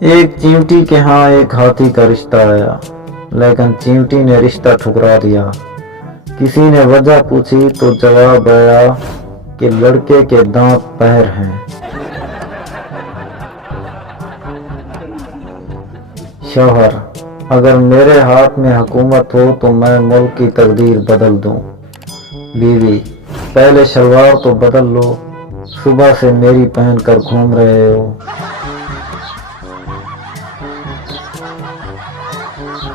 ایک چیونٹی کے ہاں ایک ہاتھی کا رشتہ آیا، لیکن چیونٹی نے رشتہ ٹھکرا دیا۔ کسی نے وجہ پوچھی تو جواب آیا کہ لڑکے کے دانت پیر ہیں۔ شوہر: اگر میرے ہاتھ میں حکومت ہو تو میں ملک کی تقدیر بدل دوں۔ بیوی: پہلے شلوار تو بدل لو، صبح سے میری پہن کر گھوم رہے ہو۔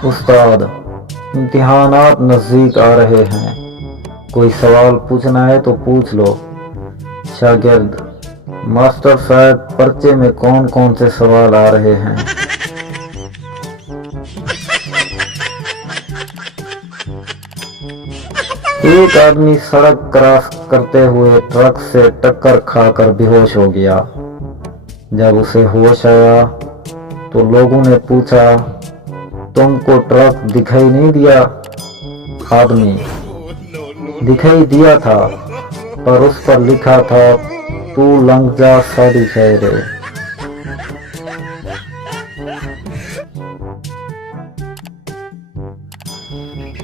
استاد: امتحانات نزدیک آ رہے ہیں، کوئی سوال پوچھنا ہے تو پوچھ لو۔ شاگرد: ماسٹر صاحب پرچے میں کون کون سے سوال آ رہے ہیں؟ ایک آدمی سڑک کراس کرتے ہوئے ٹرک سے ٹکر کھا کر بے ہوش ہو گیا۔ جب اسے ہوش آیا تو لوگوں نے پوچھا، تم کو ٹرک دکھائی نہیں دیا؟ آدمی: دکھائی دیا تھا، پر اس پر لکھا تھا تو لنگ جا ساڑی خیرے۔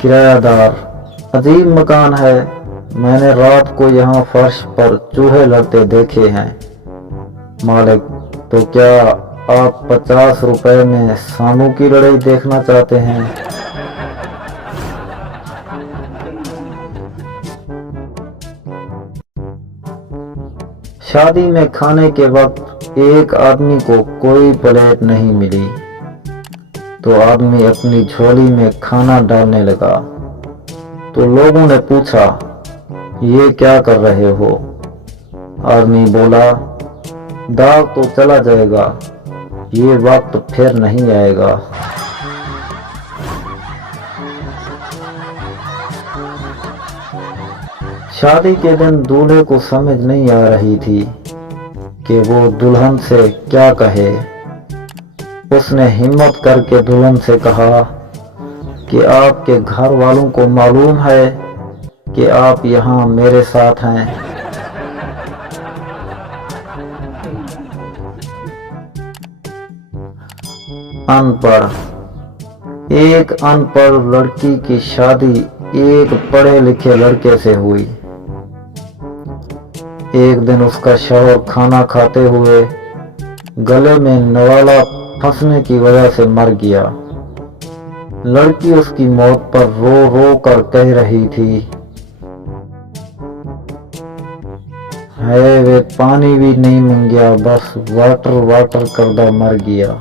کرایہ دار: عجیب مکان ہے، میں نے رات کو یہاں فرش پر چوہے لڑتے دیکھے ہیں۔ مالک: تو کیا آپ 50 روپے میں ساموں کی لڑائی دیکھنا چاہتے ہیں؟ شادی میں کھانے کے وقت ایک آدمی کو کوئی پلیٹ نہیں ملی تو آدمی اپنی جھولی میں کھانا ڈالنے لگا تو لوگوں نے پوچھا، یہ کیا کر رہے ہو؟ آدمی بولا، داغ تو چلا جائے گا، یہ وقت پھر نہیں آئے گا۔ شادی کے دن دولہے کو سمجھ نہیں آ رہی تھی کہ وہ دلہن سے کیا کہے۔ اس نے ہمت کر کے دلہن سے کہا کہ آپ کے گھر والوں کو معلوم ہے کہ آپ یہاں میرے ساتھ ہیں؟ ان پڑھ: ایک ان پڑھ لڑکی کی شادی ایک پڑھے لکھے لڑکے سے ہوئی۔ ایک دن اس کا شوہر کھانا کھاتے ہوئے گلے میں نوالا پھنسنے کی وجہ سے مر گیا۔ لڑکی اس کی موت پر رو رو کر کہہ رہی تھی، ہے وہ پانی بھی نہیں منگیا، بس واٹر واٹر کردہ مر گیا۔